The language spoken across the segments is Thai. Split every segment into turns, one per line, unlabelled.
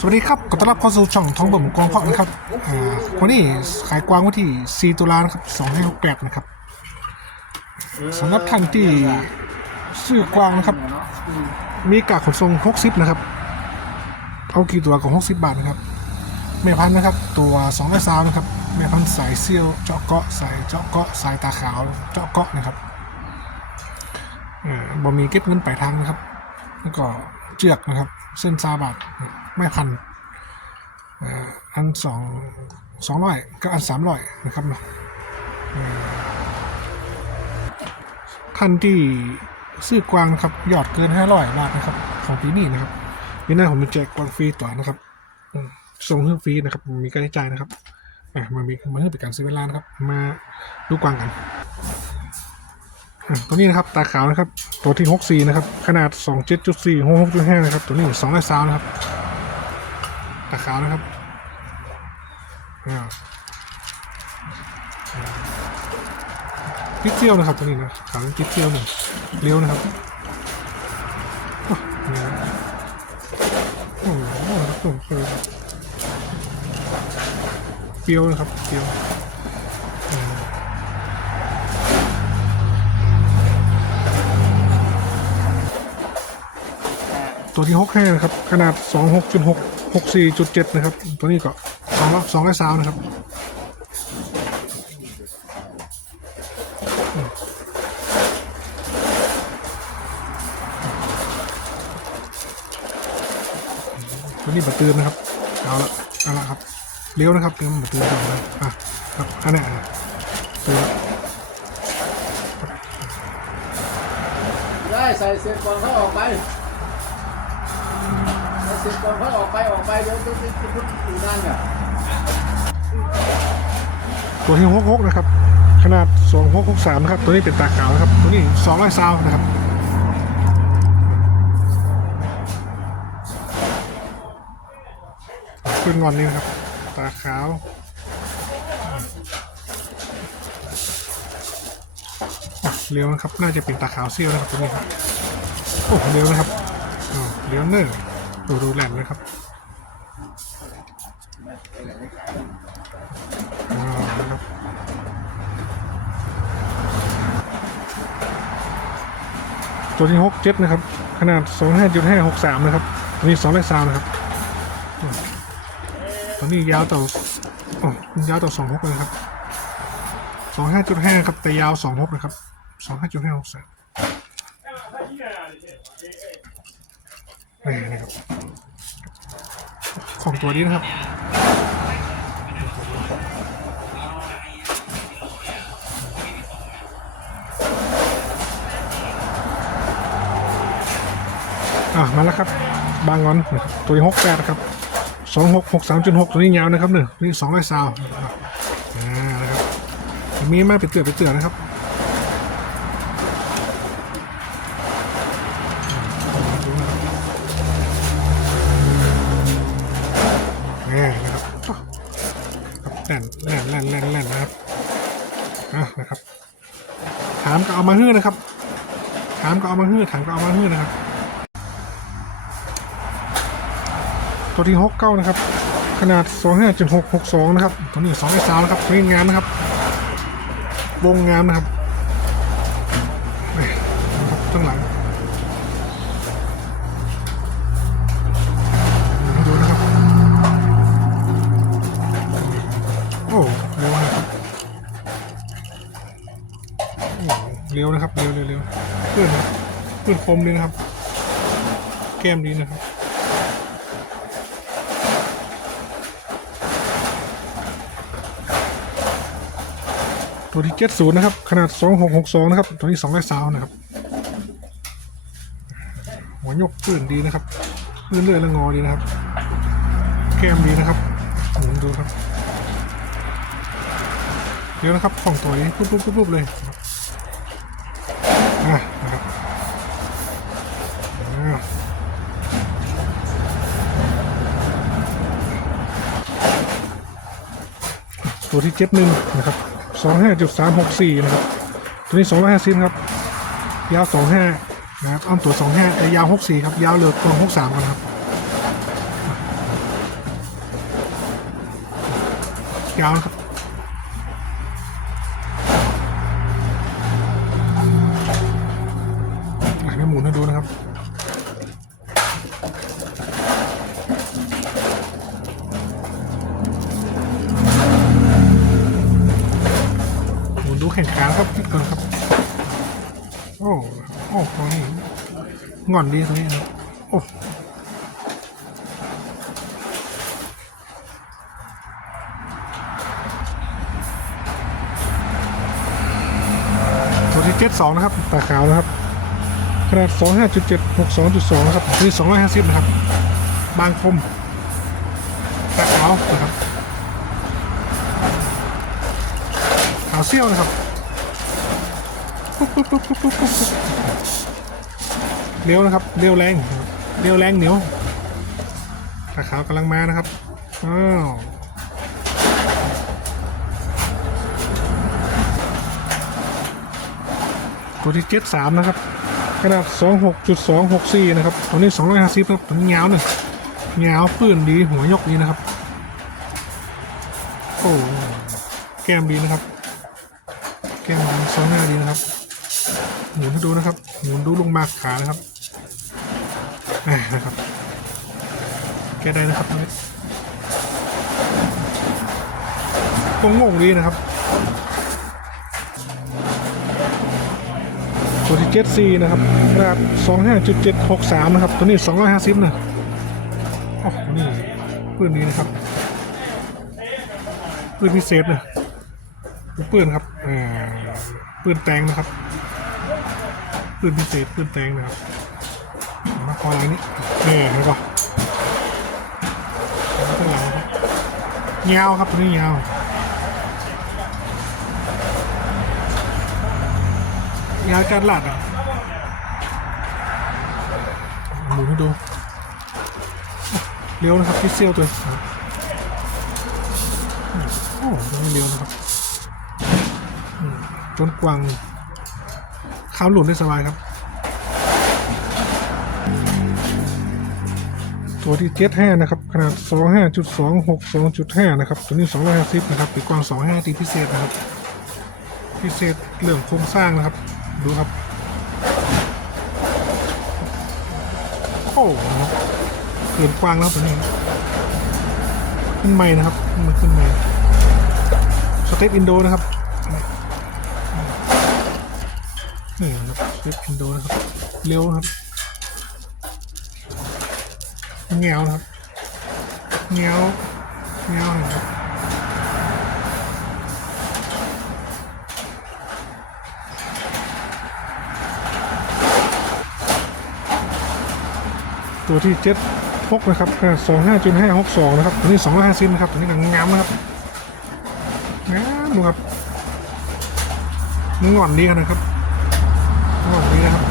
สวัสดีครับขอต้อนรับเข้าสู่ช่องทองเบิ่มกองเพาะนะครับวันนี้ขายกวางวันที่4ตุลานครับ2568นะครับสำหรับท่านที่ซื้อกวางนะครับ มีกากขนส่ง60นะครับเอากี่ตัวกับ60 บาทนะครับแม่พันธุ์นะครับ ตัว2ร้อยสาวนะครับแม่พันธุ์สายเซี่ยวเจาะเกาะสายเจาะเกาะสายตาขาวเจาะเกาะนะครับบ่มีเก็บเงินปลายทางนะครับ แล้วก็เจือกนะครับ เส้นซาบาท แม่พันอันสองสองร้อยก็อันสามร้อยนะครับเนาะท่านที่ซื้อกวางนะครับยอดเกินห้าร้อยบาทนะครับ ของปีนี้นะครับปีหน้าผมจะแจกกวางฟรีต่อนะครับส่งเครื่องฟรีนะครับ มีค่าใช้จ่ายนะครับมามีมาเพื่อเป็นการซื้อเวลานะครับ มาดูกวางกันตัวนี้นะครับตาขาวนะครับ ตัวที่ 64 นะครับ ขนาด 27.4 66.5 นะครับ ตัวนี้2ร้อยซาวนะครับ ตาขาวนะครับอ่าอ่าพิกเซียวนะครับตัวนี้นะขาวพิกเซียวหนึ่งเลี้ยวนะครับนี่นะโอ้โหโอ้โหเปรี้ยวนะครับเปรี้ยวตัวที่หกแห้นะครับ ขนาดสองหกจุดหก หกสี่จุดเจ็ดนะครับ ตัวนี้ก็สองร้อยสองร้อยสาวนะครับตัวนี้บัตรเตือนนะครับ เอาละเอาละครับ เลี้ยวนะครับเลี้ยวบัตรเตือนก่อนนะอะครับอันนี้เตือน
ได้ใส่เสียงก่อนเขาออกไป ส่เสียงก่อนเขาออกไปออกไปเดี๋ยวต้องต้องต้องอยู่นั่นเนี่ย
ตัวที่หกหกนะครับ ขนาดสองหกหกสามนะครับ ตัวนี้เป็นตาขาวนะครับ ตัวนี้สองร้อยซาวนะครับขึ้นงอนนี้นะครับ ตาขาวเลี้ยวนะครับ น่าจะเป็นตาขาวเซี่ยวนะครับตัวนี้ครับ โอ้เลี้ยวนะครับอ๋อเลี้ยวเนอร์ ดูดูแหลมนะครับอ่านะครับตัวที่หกเจ็ดนะครับ ขนาดสองห้าจุดห้าหกสามนะครับ ตัวนี้สองร้อยซาวนะครับ ตัวนี้ยาวต่อ๋อยาวต่อสองหกเลยครับสองห้าจุดห้าครับ แต่ยาวสองหกนะครับสองห้าจุดห้าหกสาม นี่นะครับของตัวนี้นะครับอะมาแล้วครับ บางงอนนะครับตัวที่หกแปดครับสองหกหกสามจุดหกตัวนี้ยาวนะครับหนึ่งนี่สองร้อยซาวอ่านะครับมีมาไปเตือนไปเตือนนะครับอ่านะครับครับแน่นแน่นแน่นแน่นแน่นนะครับอะนะครับ ถามก็เอามาฮื้อนะครับ ถามก็เอามาฮื้อถามก็เอามาฮื้อนะครับ ตัวที่หกเก้านะครับ ขนาดสองห้าจุดหกหกสองนะครับ ตัวนี้สองไอ้สาวนะครับตัวนี้งามนะครับ วงงามนะครับนี่นะครับข้างหลัง เร็วนะครับโอ้เร็วนะครับเร็วเร็วเร็วเพื่อนนะครับเพื่อนคมเลยนะครับ แก้มดีนะครับตัวที่เจ็ดศูนย์นะครับ ขนาดสองหกหกสองนะครับ ตัวนี้สองร้อยสาวนะครับ หัวยกปืนดีนะครับปืนเลื่อยและงอดีนะครับ แก้มดีนะครับหมุนดูครับ เยอะนะครับของตัวนี้ปุ๊บปุ๊บปุ๊บเลยนะครับตัวที่เจ็บหนึ่งนะครับสองห้าจุดสามหกสี่นะครับ ตัวนี้สองร้อยห้าสิบครับ ยาวสองห้านะครับอ้อมตัวสองห้าแต่ยาวหกสี่ครับ ยาวเหลือตัวหกสามกันครับ ยาวครับ หมุนดูแข่งขาครับคิดก่อนครับ โอ้โอ้ตัวนี้งอนดีตัวนี้นะโอ้ตัวที่เจ็ดสองนะครับตาขาวนะครับ ขนาดสองห้าจุดเจ็ดหกสองจุดสองนะครับนี่สองร้อยห้าสิบนะครับ บางคมตาขาวนะครับขาวเซี่ยวนะครับ เลี้ยวนะครับเลี้ยวแรงนะครับเลี้ยวแรงเหนียวตาขาวกำลังมานะครับ อ้าวตัวที่เจ็ดสามนะครับขนาดสองหกจุดสองหกสี่นะครับ ตัวนี้สองร้อยห้าสิบครับตัวนี้ยาวหนึ่งยาวปื้นดีหัวยกดีนะครับ โอ้แก้มดีนะครับ แก้มดีซองหน้าดีนะครับ หมุนให้ดูนะครับ หมุนดูลงมาขานะครับนะครับ แก้ได้นะครับตรงนี้ตรงงงดีนะครับ ตัวที่เจ็ดซีนะครับขนาดสองห้าจุดเจ็ดหกสามนะครับ ตัวนี้สองร้อยห้าสิบนะโอ้นี่ปืนนี้นะครับปืนพิเศษนะ ปืนครับอ่าปืนแตงนะครับปืนพิเศษปืนแตงนะครับมาคออะไรนี่เออเห็นปะข้างหลังครับยาวครับตัวนี้ยาวยาวจัดหลัดอะหมุนให้ดูเลี้ยวนะครับที่เซี่ยวตัวโอ้ตรงนี้เร็วนะครับ จนกวางข้ามหลุนได้สบายครับ ตัวที่เจ็ดห้านะครับ ขนาดสองห้าจุดสองหกสองจุดห้านะครับ ตัวนี้สองร้อยห้าสิบนะครับปีกกวางสองห้าตีพิเศษนะครับ พิเศษเรื่องโครงสร้างนะครับ ดูครับ โอ้เกินกว้างแล้วตัวนี้ขึ้นใหม่นะครับ มันขึ้นใหม่สเตปอินโดนะครับ นี่ครับเต็ปอินโดนะครับ เร็วครับเงวนะครับเงี้ยวเงวนะครับตัวที่เจ็ดพกนะครับสองห้าจุดห้าหกสองนะครับตัวนี้สองร้อยห้าสิบนะครับตัวนี้ก็งงามนะครับนะดูครับงอนดีกันนะครับงอนดีนะครับ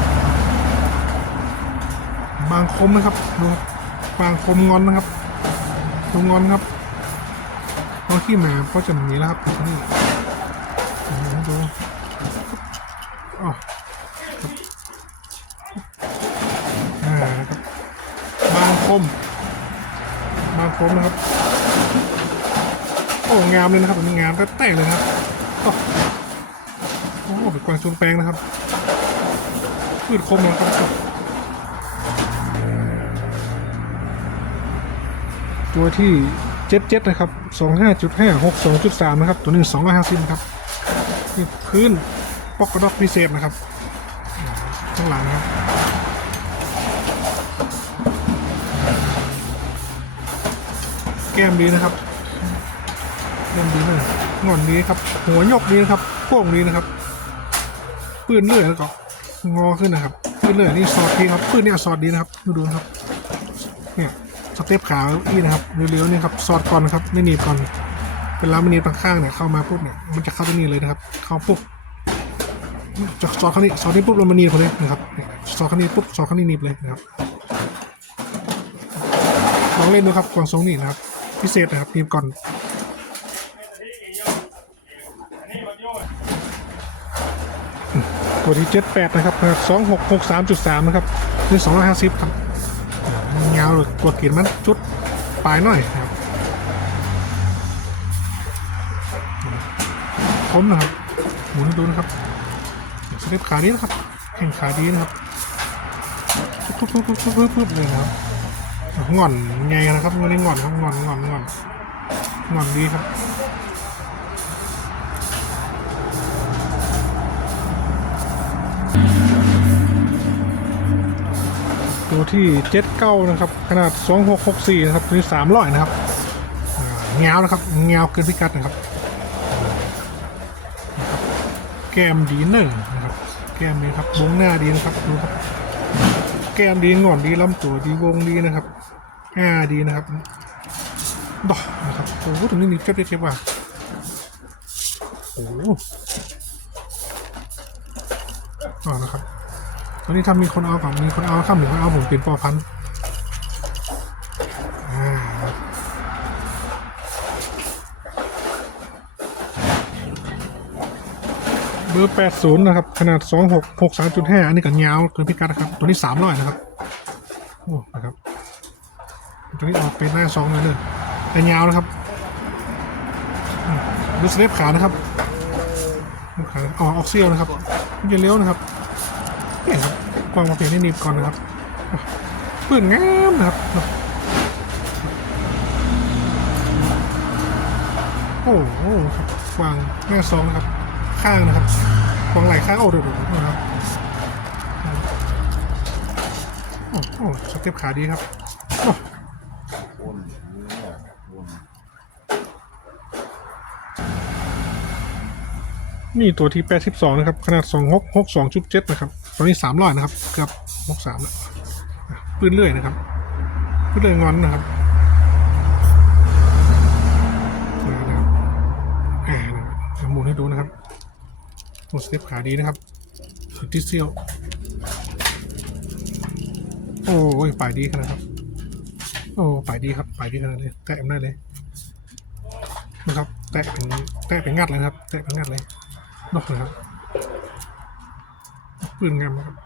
บางคมนะครับดูครับางคมงอนนะครับดูงอนครับพอขี้หมาก็จะอย่างนี้แล้วครับนี่ดูอ๋อครับานะครับางคมบางคมนะครับโอ้งามเลยนะครับมันงามแต้ๆเลยครับโอ้โอ้เป็นกวางชนแปลงนะครับพืชคมนะครับ ตัวที่เจ็ดเจ็ดนะครับสองห้าจุดห้าหกสองจุดสามนะครับ ตัวนี้สองร้อยห้าสิบครับนี่พื้นปอกกระดอกพิเศษนะครับ ข้างหลังครับแก้มดีนะครับเริ่มดีเลยงอนดีครับ หัวยกดีนะครับโค้งดีนะครับ ปืนเลื่อยแล้วก็งอขึ้นนะครับ ปืนเลื่อยนี่สอดดีครับ ปืนเนี่ยสอดดีนะครับ ดูดูครับ เนี่ย สเต็ปขาอี้นะครับเร็วๆนี่ครับสอดก่อนนะครับไม่หนีบก่อนเป็นล้าไม่หนีบข้างๆเนี่ยเข้ามาปุ๊บเนี่ยมันจะเข้าที่นี่เลยนะครับ เข้าปุ๊บจะสอดข้างนี่สอดนี่ปุ๊บเรามาหนีบเขาเลยนะครับสอดข้างนี่ปุ๊บสอดข้างนี่หนีบเลยนะครับลองเล่นดูครับกวางทรงนี่นะครับ พิเศษนะครับหนีบก่อนตัวที่เจ็ดแปดนะครับสองหกหกสามจุดสามนะครับนี่สองร้อยห้าสิบครับาวหรือกดเกียนมันจุดปลายหน่อยครับคมนะครับหมุนดูนะครับสเต็ปขาดีนะครับแข่งขาดีนะครับปุ๊บปุ๊บปุ๊บปุ๊บปุ๊บเลยนะครับงอนไงนะครับไม่ได้งอนครับงอนงอนงอนงอนดีครับ ตัวที่เจ็ดเก้านะครับ ขนาด2664นะครับตัวนี้300นะครับเงาวนะครับเงาวเกินพิกัดนะครับ แก้มดีหนึ่งนะครับ แก้มดีครับวงหน้าดีนะครับดูครับ แก้มดีงอนดีลำตัวดีวงดีนะครับอ่าดีนะครับดอกนะครับโอ้โหตรงนี้มีเก็บได้เก็บว่ะโอ้โหอ่านะครับ ตอนนี้ถ้ามีคนเอากับมีคนเอาข้ามหรือคนเอาผมเป็นปอพันธุ์อ่าเบอร์นะครับ ขนาด2663.5อันนี้กับยาวเกินพิกัดนะครับ ตัวนี้300นะครับ โอ้ นะครับ ตัวนี้ออกเป็นหน้าซองเลยเลยแต่ยาวนะครับดูสเล็บขานะครับขาอ๋อออกเซียวนะครับมันจะเลี้ยวนะครับ กวางมาเพียนให้นิบก่อนนะครับเปื่อนงามนะครับโอ้โหครับวางหน้าซองนะครับ ข้างนะครับวางไหล่ข้างโอ้ดูดูดูนะครับโอ้โหสเก็บขาดีครับนี่ตัวที่ 82 นะครับ ขนาด 2662.7 นะครับ ตอนนี้300นะครับเกือบ63แล้วอะปืนเลื่อยนะครับปืนเลื่อยงอนนะครับอ่านะครับอ่านะครับหมุนให้ดูนะครับหมุนสเต็ปขาดีนะครับสุดที่เซียวโอ้ยป่ายดีขนาดครับ โอ้ป่ายดีครับป่ายดีขนาดเลยแตะมันได้เลยนะครับแตะเป็นแตะเป็นงัดเลยครับแตะเป็นงัดเลยนอกนะครับ ปืนงามนะครับ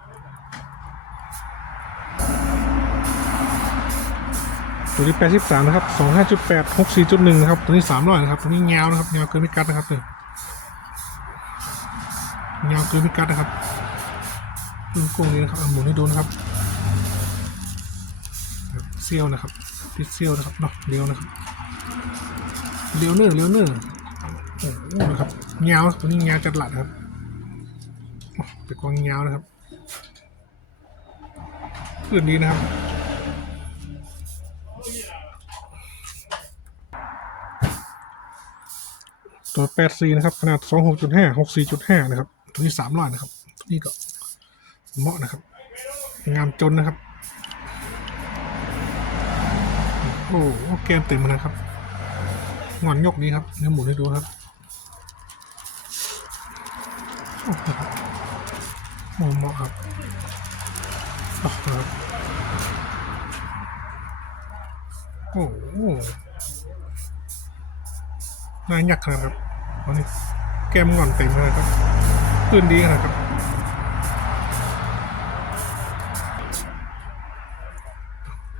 ตัวนี้ 83 นะครับ 25.8 64.1 นะครับ ตัวนี้ 300 นะครับ ตัวนี้ยาวนะครับยาวเกินพิกัดนะครับเลยยาวเกินพิกัดนะครับปืนโกงนี้นะครับหมุนให้ดูนะครับเซียวนะครับติดเซียวนะครับเนาะเลี้ยวนะครับเลี้ยวเนื้อเลี้ยวเนื้อโอ้โหนะครับยาวตัวนี้ยาวจัดหลัดครับ เป็นกวางยาวนะครับปืนดีนะครับ ตัว84นะครับ ขนาด 26.5 64.5 นะครับ ตัวนี้300นะครับ ตัวนี้ก็เหมาะนะครับ งามจนนะครับ โอ้โหแก้มเต็มนะครับงอนยกนี้ครับเนื้อหมุนให้ดูครับโอ้โอ้เหมาะครับโอ้โหโอ้โหน่ายักขนาดครับตอนนี้แก้มงอนเต็มเลยครับปืนดีขนาดครับ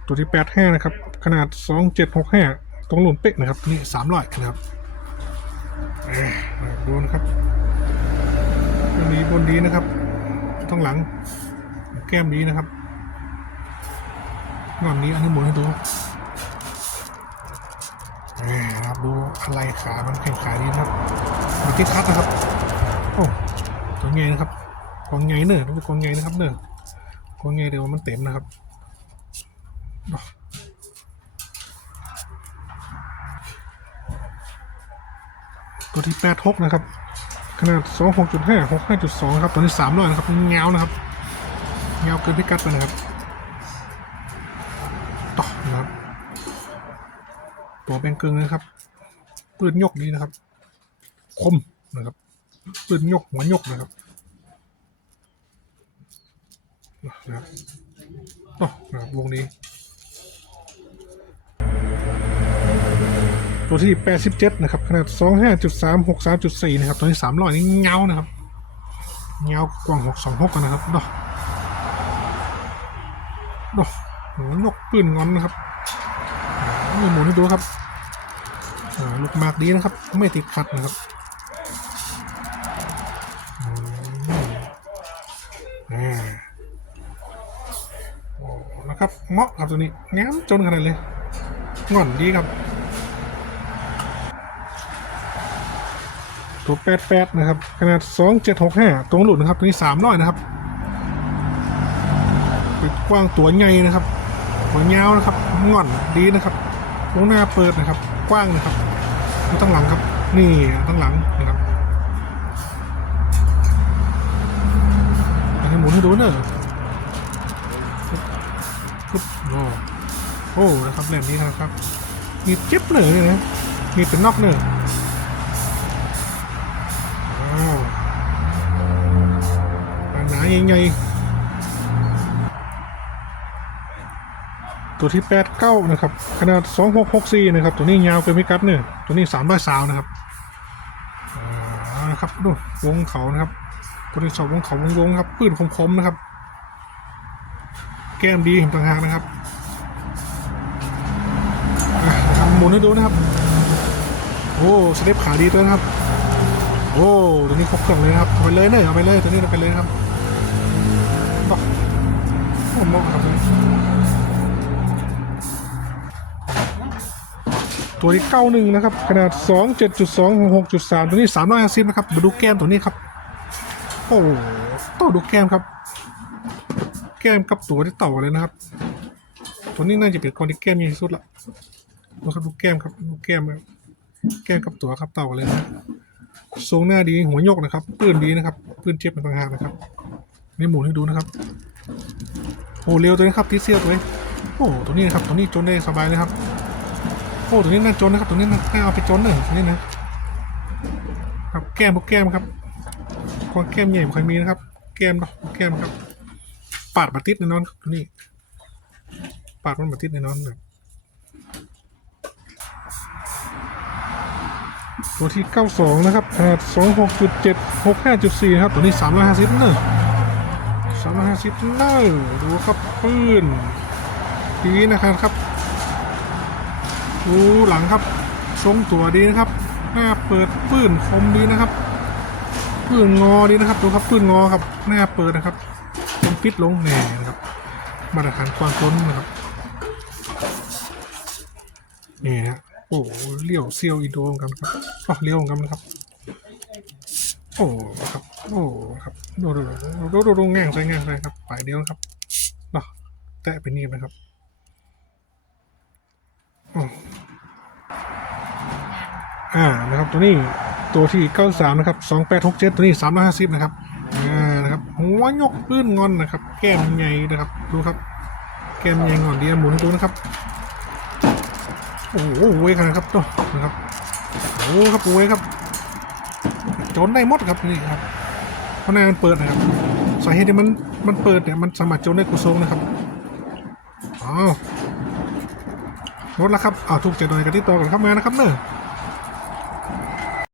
ตัวที่แปดห้านะครับ ขนาดสองเจ็ดหกห้าตรงหลุมเป๊ะนะครับนี้สามร้อยนะครับเอ้ยดูนะครับตัวนี้บนดีนะครับ ต้องหลัง แก้มดีนะครับงอนนี้อันนี้หมุนให้ดูเอ้ยนะครับดูอะไรขามันแข็งขาดีนะครับมาที่คัดนะครับโอ้ตัวไงนะครับกองไงเนอะต้องเป็นกองไงนะครับเนอะกองไงเดี๋ยวมันเต็มนะครับตัวที่แปดหกนะครับ ขนาดสองหกจุดห้าหกห้าจุดสองครับตัวนี้สามร้อยนะครับเงาวนะครับเงาเกินพิกัดไปนะครับต่อนะครับ ตัวเป็นเกึ่งนะครับปืนยกนี้นะครับ คมนะครับปืนยกหัวยกนะครับนะครับต่อนะครับวงนี้ ตัวที่ 87 นะครับ ขนาด 25.3 63.4 นะครับ ตัวที่300นี่เงานะครับ เงากว้าง 626กันนะครับดอกดอกนกปืนงอนนะครับมีหมุนให้ดูครับลูกมากดีนะครับ ไม่ติดขัดนะครับนะครับเหมาะครับตัวนี้งามจนขนาดเลยงอนดีครับ ตัวแปดแปดนะครับ ขนาดสองเจ็ดหกห้าตรงหลุดนะครับ ตัวนี้สามร้อยนะครับปิดกว้างตัวใหญ่นะครับตัวยาวนะครับง่อนดีนะครับตรงหน้าเปิดนะครับ กว้างนะครับดูตั้งหลังครับ นี่ตั้งหลังนะครับอันนี้หมุนให้ดูเนอะปึ๊บโอ้โอ้นะครับแหลมนี้นะครับ มีเจ็บเหนือเลยนะมีเป็นนอกเหนือว้ ปลาหนาใหญ่ๆตัวที่แปดเก้านะครับ ขนาดสองหกหกสี่นะครับ ตัวนี้ยาวเกินไม่กัดเนี่ยตัวนี้สามร้อยสาวนะครับอ่านะครับดูวงเขานะครับตัวที่สองวงเขาวงวงครับปืนคมๆนะครับ แก้มดีเห็นต่างหากนะครับอะนะครับหมุนให้ดูนะครับ โอ้สเต็ปขาดีตัวนะครับ โอ้ตัวนี้ครบเครื่องเลยนะครับเอาไปเลยเนี่ยเอาไปเลยตัวนี้เอาไปเลยครับ มาะครับตัวที่เก้าหนึ่งนะครับ ขนาดสองเจ็ดจุดสองหกจุดสามตัวนี้สามร้อยห้าสิบนะครับมาดูแก้มตัวนี้ครับ โอ้ต้อดูแก้มครับ แก้มกับตัวที่ต่ากันเลยนะครับ ตัวนี้น่าจะเป็นคนที่แก้มใหญ่ที่สุดละดูครับดูแก้มครับดูแก้มแก้มกับตัวครับเต่าเลยนะทรงหน้าดีหัวโยกนะครับปืนดีนะครับปืนเจ็บเป็นต่างหากนะครับนี่หมุนให้ดูนะครับ อ้เร็วตัวนี้ครับทีเซียตัวนี้โอ้ตัวนี้นะครับตัวนี้จนได้สบายเลยครับโอ้ตัวนี้น่าจนนะครับตัวนี้น่าเอาไปจนเลยตัวนี้นะครับแก้มพวกแก้มครับความแก้มใหญ่ไม่ค่อยมีนะครับ แก้มเนาะแก้มครับ ปาดมาติดแน่นอนครับตัวนี้ ปาดมันมาติดแน่นอนแบบตัวที่ 92 นะครับขนาด26.7 65.4ครับ ตัวนี้350เนอะ350เนอะ สามหาสิบเล่าดูครับปืนดีนะครับครับดูหลังครับทรงตัวดีนะครับ หน้าเปิดปืนคมดีนะครับปืนงอดีนะครับดูครับปืนงอครับ หน้าเปิดนะครับเป็นปิดลงแหน่นะครับ มาตรฐานความทนนะครับนี่ฮะโอ้เลี้ยวเซียวอีโดงกันครับอ๋อเลี้ยวกันครับ โอ้ครับ โอ้ครับดูดูดูดูดูง่างใส่ง่างใส่ครับปลายเดียวครับเนาะแตะไปนี่นะครับอ๋ออ่านะครับตัวนี้ตัวที่เก้าสามนะครับสองแปดหกเจ็ดตัวนี้สามร้อยห้าสิบนะครับอ่านะครับหัวยกปื้นงอนนะครับ แก้มใหญ่นะครับดูครับ แก้มใหญ่งอนดีนะหมุนให้ดูนะครับโอ้โหเว้ยขนาดครับตัวนะครับโอ้ครับเว้ยครับโจนได้หมดครับนี่ครับ เพราะในมันเปิดนะครับ สาเหตุที่มันมันเปิดเนี่ยมันสามารถโจนได้กุโซงนะครับอ้าวหมดแล้วครับอ้าวถูกใจหน่อยกันที่ตัวกันครับมานะครับเนอะ